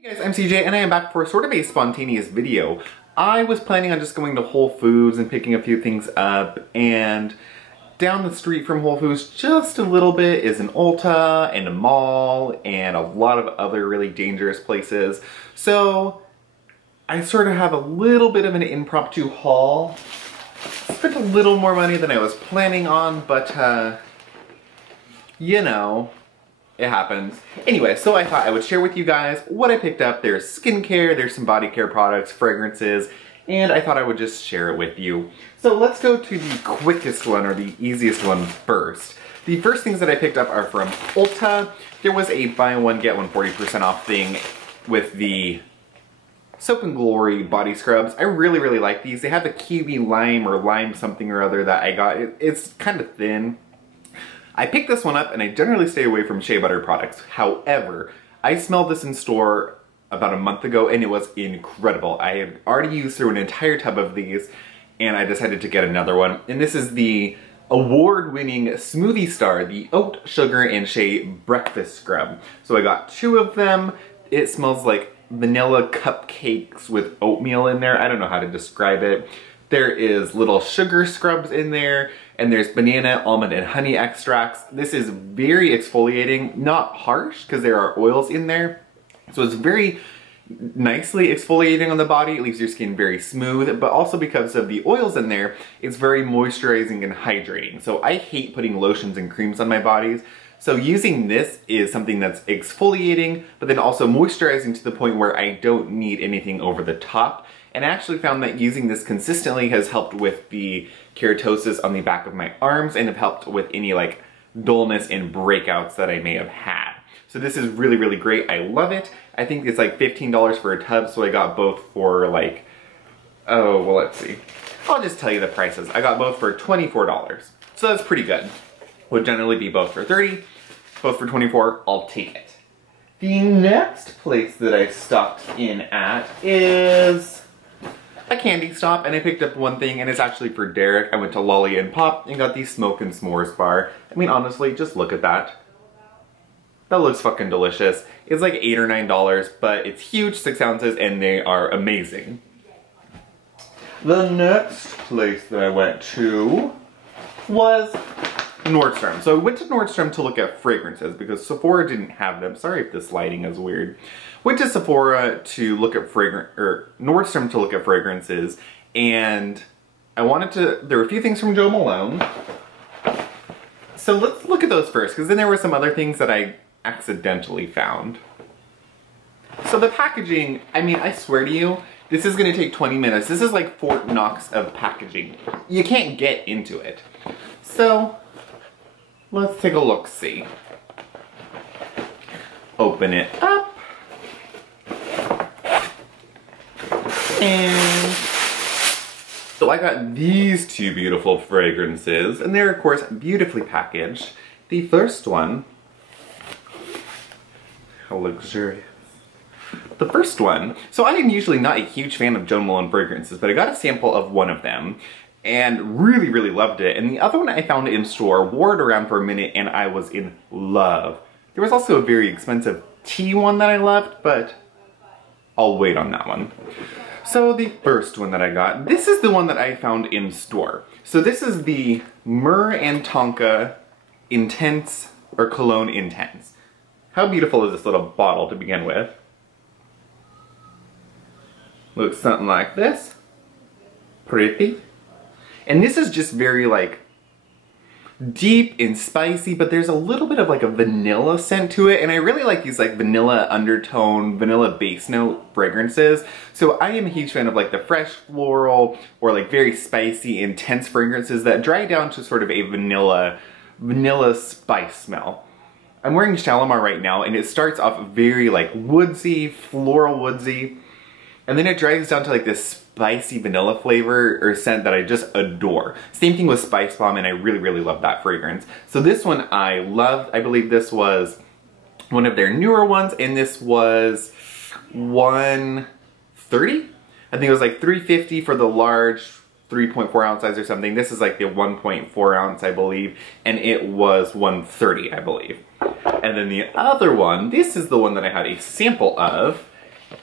Hey guys, I'm CJ and I am back for sort of a spontaneous video. I was planning on just going to Whole Foods and picking a few things up, and down the street from Whole Foods just a little bit is an Ulta and a mall and a lot of other really dangerous places. So I sort of have a little bit of an impromptu haul. Spent a little more money than I was planning on, but you know, it happens. Anyway, so I thought I would share with you guys what I picked up. There's skincare, there's some body care products, fragrances, and I thought I would just share it with you. So let's go to the quickest one, or the easiest one first. The first things that I picked up are from Ulta. There was a buy one get one 40% off thing with the Soap and Glory body scrubs. I really like these. They have the kiwi lime or lime something or other that I got. It's kind of thin. I picked this one up and I generally stay away from shea butter products. However, I smelled this in store about a month ago and it was incredible. I had already used through an entire tub of these and I decided to get another one. And this is the award-winning Smoothie Star, the Oat, Sugar, and Shea Breakfast Scrub. So I got two of them. It smells like vanilla cupcakes with oatmeal in there. I don't know how to describe it. There is little sugar scrubs in there, and there's banana, almond, and honey extracts. This is very exfoliating, not harsh because there are oils in there. So it's very nicely exfoliating on the body. It leaves your skin very smooth, but also because of the oils in there, it's very moisturizing and hydrating. So I hate putting lotions and creams on my bodies. So using this is something that's exfoliating, but then also moisturizing to the point where I don't need anything over the top. And I actually found that using this consistently has helped with the keratosis on the back of my arms and have helped with any like dullness and breakouts that I may have had. So this is really great. I love it. I think it's like $15 for a tub, so I got both for like, oh, well, let's see. I'll just tell you the prices. I got both for $24. So that's pretty good. Would generally be both for $30, both for $24, I'll take it. The next place that I stopped in at is a candy stop, and I picked up one thing, and it's actually for Derek. I went to Lolli and Pop and got the Smokin s'mores bar. I mean, honestly, just look at that. That looks fucking delicious. It's like $8 or $9, but it's huge, 6 ounces, and they are amazing. The next place that I went to was Nordstrom. So I went to Nordstrom to look at fragrances because Sephora didn't have them. Sorry if this lighting is weird. Went to Sephora to look at Nordstrom to look at fragrances, and I wanted to, there were a few things from Jo Malone. So let's look at those first, because then there were some other things that I accidentally found. So the packaging, I mean, I swear to you, this is gonna take 20 minutes. This is like Fort Knox of packaging. You can't get into it. So let's take a look-see. Open it up. And so I got these two beautiful fragrances, and they're of course beautifully packaged. The first one, how luxurious. The first one, so I am usually not a huge fan of Jo Malone fragrances, but I got a sample of one of them and really loved it. And the other one I found in store, wore it around for a minute, and I was in love. There was also a very expensive tea one that I loved, but I'll wait on that one. So the first one that I got, this is the one that I found in store. So this is the Myrrh and Tonka Intense, or Cologne Intense. How beautiful is this little bottle to begin with? Looks something like this. Pretty. And this is just very like deep and spicy, but there's a little bit of like a vanilla scent to it, and I really like these like vanilla undertone, vanilla base note fragrances. So I am a huge fan of like the fresh floral or like very spicy, intense fragrances that dry down to sort of a vanilla spice smell. I'm wearing Shalimar right now, and it starts off very like woodsy, floral woodsy, and then it dries down to like this spicy vanilla flavor or scent that I just adore. Same thing with Spice Bomb, and I really love that fragrance. So this one I loved. I believe this was one of their newer ones, and this was $130. I think it was like $350 for the large 3.4 ounce size or something. This is like the 1.4 ounce, I believe, and it was $130, I believe. And then the other one, this is the one that I had a sample of,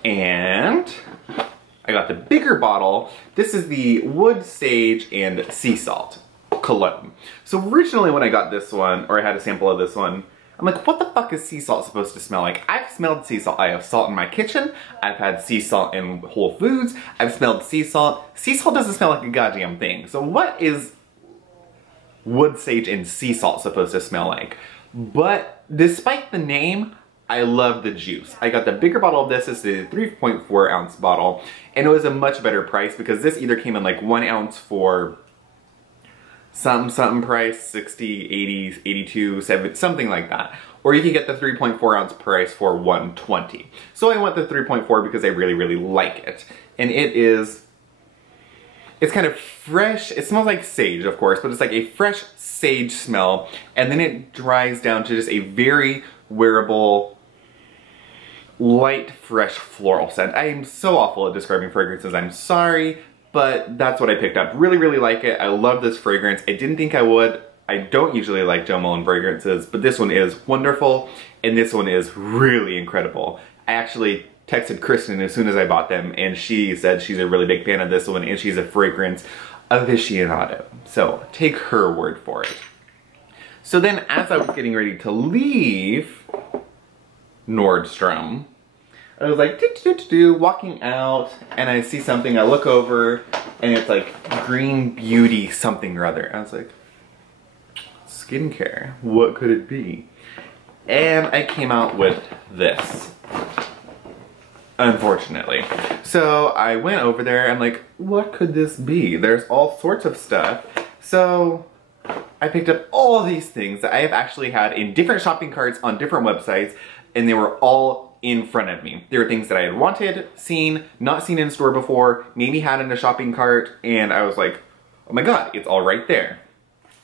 And I got the bigger bottle. This is the Wood, Sage, and Sea Salt Cologne. So originally when I got this one, or I had a sample of this one, I'm like, what the fuck is sea salt supposed to smell like? I've smelled sea salt. I have salt in my kitchen. I've had sea salt in Whole Foods. I've smelled sea salt. Sea salt doesn't smell like a goddamn thing. So what is wood, sage, and sea salt supposed to smell like? But despite the name, I love the juice. I got the bigger bottle of this. This is a 3.4 ounce bottle. And it was a much better price because this either came in like 1 ounce for something price, 60, 80, 82, 70, something like that. Or you can get the 3.4 ounce price for 120. So I went the 3.4 because I really like it. And it's kind of fresh. It smells like sage, of course, but it's like a fresh sage smell. And then it dries down to just a very wearable, light, fresh floral scent. I am so awful at describing fragrances, I'm sorry. But that's what I picked up. Really like it. I love this fragrance. I didn't think I would. I don't usually like Jo Malone fragrances, but this one is wonderful, and this one is really incredible. I actually texted Kristen as soon as I bought them, and she said she's a really big fan of this one, and she's a fragrance aficionado. So take her word for it. So then as I was getting ready to leave Nordstrom, I was like, walking out, and I see something, I look over, and it's like green beauty something or other. I was like, skincare, what could it be? And I came out with this, unfortunately. So I went over there, I'm like, what could this be? There's all sorts of stuff. So I picked up all these things that I have actually had in different shopping carts on different websites, and they were all in front of me. There were things that I had wanted, seen, not seen in store before, maybe had in a shopping cart, and I was like, oh my god, it's all right there.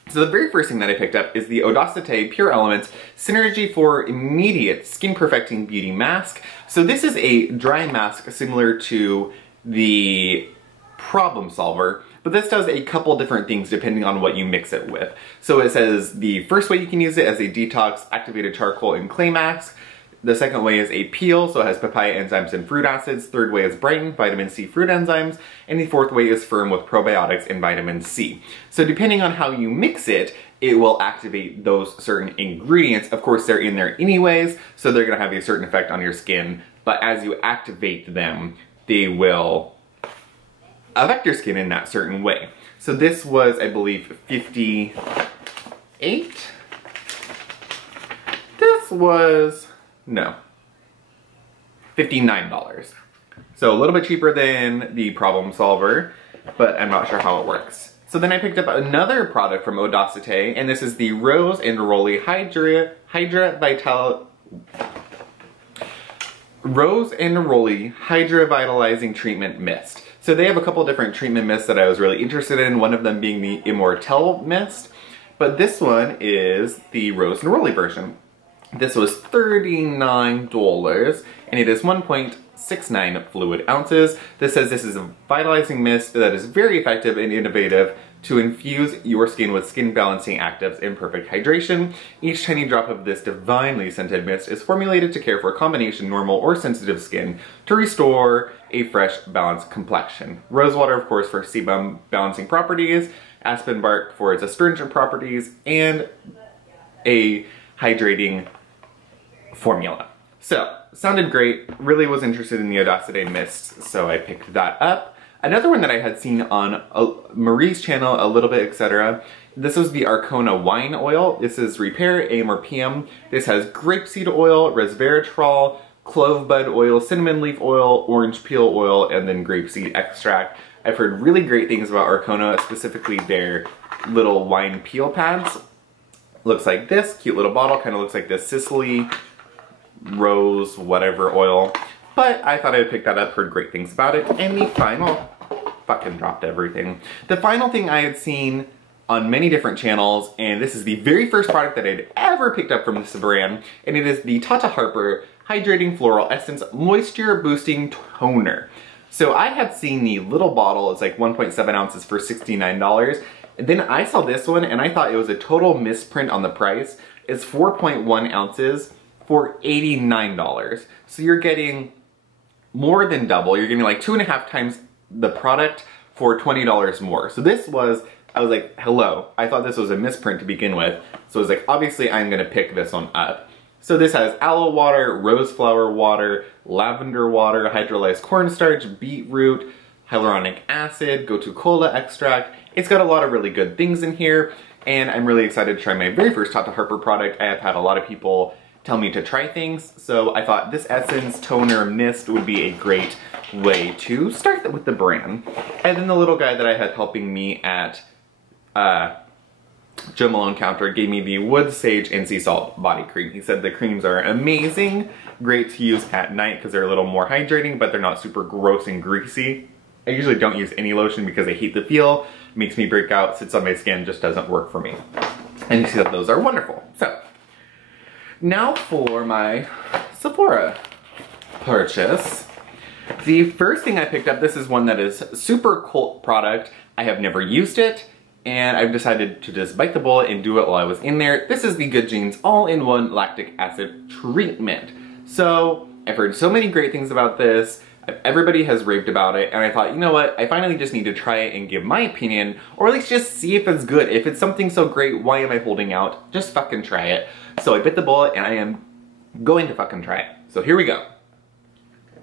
So the very first thing that I picked up is the Odacite Pure Elements Synergie for Immediate Skin Perfecting Beauty Mask. So this is a dry mask similar to the Problem Solver, but this does a couple different things depending on what you mix it with. So it says the first way you can use it as a detox activated charcoal and clay mask. The second way is a peel, so it has papaya enzymes and fruit acids. Third way is brighten, vitamin C fruit enzymes. And the fourth way is firm with probiotics and vitamin C. So depending on how you mix it, it will activate those certain ingredients. Of course, they're in there anyways, so they're gonna have a certain effect on your skin. But as you activate them, they will affect your skin in that certain way. So this was, I believe, 58. This was, no, $59. So a little bit cheaper than the Problem Solver, but I'm not sure how it works. So then I picked up another product from Odacite, and this is the Rose and Neroli Hydra-Vitalizing Treatment Mist. So they have a couple different treatment mists that I was really interested in, one of them being the Immortelle mist, but this one is the Rose Neroli version. This was $39, and it is 1.69 fluid ounces. This says this is a vitalizing mist that is very effective and innovative to infuse your skin with skin balancing actives and perfect hydration. Each tiny drop of this divinely scented mist is formulated to care for a combination normal or sensitive skin to restore a fresh, balanced complexion. Rosewater, of course, for sebum balancing properties, aspen bark for its astringent properties, and a hydrating formula. So, sounded great, really was interested in the Odacite mist, so I picked that up. Another one that I had seen on Marie's channel, a little bit, etc. This was the Arcona Wine Oil. This is Repair AM or PM. This has grapeseed oil, resveratrol, clove bud oil, cinnamon leaf oil, orange peel oil, and then grapeseed extract. I've heard really great things about Arkona, specifically their little wine peel pads. Looks like this, cute little bottle, kind of looks like this Sicily rose whatever oil. But I thought I'd pick that up, heard great things about it. And the final, fucking dropped everything. The final thing I had seen on many different channels, and this is the very first product that I'd ever picked up from this brand, and it is the Tata Harper Hydrating Floral Essence Moisture Boosting Toner. So I had seen the little bottle, it's like 1.7 ounces for $69. And then I saw this one and I thought it was a total misprint on the price. It's 4.1 ounces for $89. So you're getting more than double. You're getting like 2.5 times the product for $20 more. So this was, I was like, hello. I thought this was a misprint to begin with. So I was like, obviously I'm gonna pick this one up. So this has aloe water, rose flower water, lavender water, hydrolyzed cornstarch, beetroot, hyaluronic acid, gotu kola extract. It's got a lot of really good things in here, and I'm really excited to try my very first Tata Harper product. I have had a lot of people tell me to try things, so I thought this essence toner mist would be a great way to start with the brand. And then the little guy that I had helping me at Joe Malone counter gave me the Wood Sage and Sea Salt body cream. He said the creams are amazing, great to use at night because they're a little more hydrating, but they're not super gross and greasy. I usually don't use any lotion because I hate the feel, it makes me break out, sits on my skin, just doesn't work for me. And you see that those are wonderful. So, now for my Sephora purchase. The first thing I picked up, this is one that is super cult product. I have never used it, and I've decided to just bite the bullet and do it while I was in there. This is the Good Genes All-in-One Lactic Acid Treatment. So, I've heard so many great things about this. Everybody has raved about it, and I thought, you know what, I finally just need to try it and give my opinion, or at least just see if it's good. If it's something so great, why am I holding out? Just fucking try it. So I bit the bullet, and I am going to fucking try it. So here we go.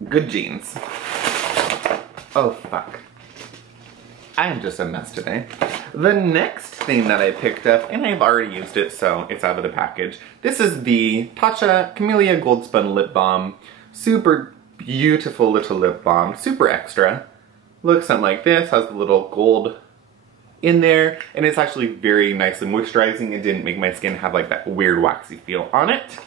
Good Genes. Oh, fuck. I am just a mess today. The next thing that I picked up, and I've already used it, so it's out of the package. This is the Tatcha Camellia Gold Spun Lip Balm. Super beautiful little lip balm, super extra. Looks something like this, has the little gold in there, and it's actually very nicely moisturizing. It didn't make my skin have like that weird waxy feel on it.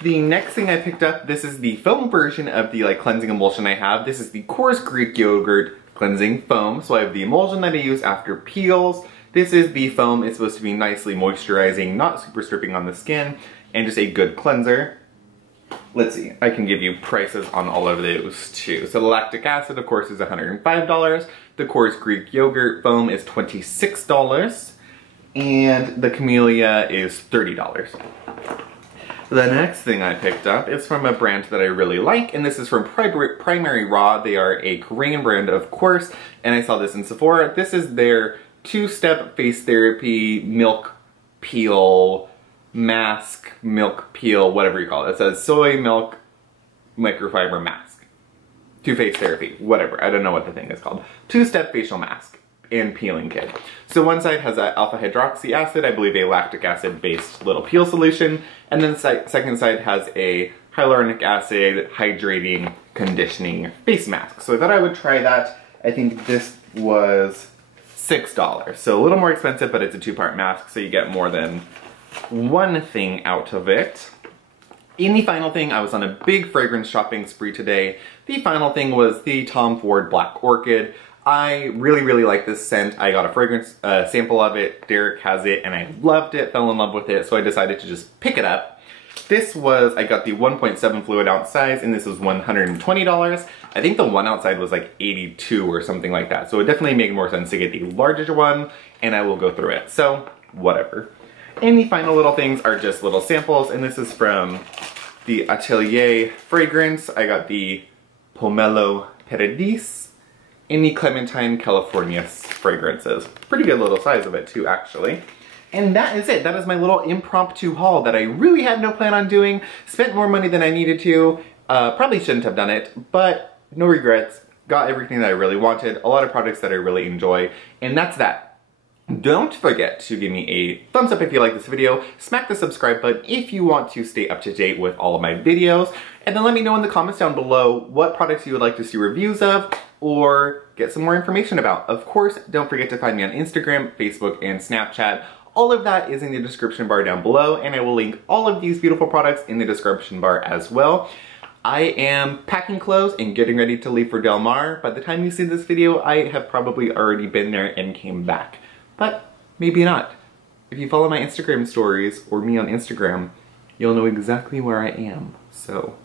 The next thing I picked up, this is the foam version of the like cleansing emulsion I have. This is the Coarse Greek Yogurt Cleansing Foam. So I have the emulsion that I use after peels. This is the foam. It's supposed to be nicely moisturizing, not super stripping on the skin, and just a good cleanser. Let's see, I can give you prices on all of those too. So the lactic acid, of course, is $105. The Coarse Greek Yogurt Foam is $26. And the Camellia is $30. The next thing I picked up is from a brand that I really like, and this is from Primary Raw. They are a Korean brand, of course, and I saw this in Sephora. This is their 2-step face therapy milk peel mask, milk peel, whatever you call it. It says soy milk microfiber mask. 2-face therapy, whatever. I don't know what the thing is called. 2-step facial mask and peeling kit. So one side has a alpha hydroxy acid, I believe a lactic acid based little peel solution, and then the second side has a hyaluronic acid hydrating conditioning face mask. So I thought I would try that. I think this was $6. So a little more expensive, but it's a 2-part mask, so you get more than one thing out of it. In the final thing, I was on a big fragrance shopping spree today. The final thing was the Tom Ford Black Orchid. I really like this scent. I got a fragrance sample of it. Derek has it, and I loved it, fell in love with it, so I decided to just pick it up. This was, I got the 1.7 fluid ounce size, and this was $120. I think the 1 ounce size was like 82 or something like that, so it definitely made more sense to get the larger one, and I will go through it. So, whatever. And the final little things are just little samples, and this is from the Atelier fragrance. I got the Pomelo Paradis and the Clementine California fragrances. Pretty good little size of it too, actually. And that is it. That is my little impromptu haul that I really had no plan on doing. Spent more money than I needed to. Probably shouldn't have done it, but no regrets. Got everything that I really wanted. A lot of products that I really enjoy, and that's that. Don't forget to give me a thumbs up if you like this video, smack the subscribe button if you want to stay up to date with all of my videos, and then let me know in the comments down below what products you would like to see reviews of or get some more information about. Of course, don't forget to find me on Instagram, Facebook, and Snapchat. All of that is in the description bar down below, and I will link all of these beautiful products in the description bar as well. I am packing clothes and getting ready to leave for Del Mar. By the time you see this video, I have probably already been there and came back. But maybe not. If you follow my Instagram stories or me on Instagram, you'll know exactly where I am. So,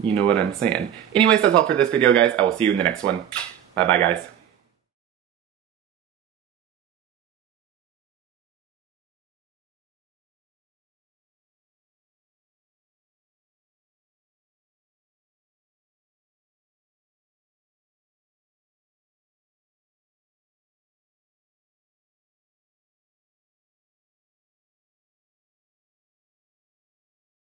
you know what I'm saying. Anyways, that's all for this video, guys. I will see you in the next one. Bye-bye, guys.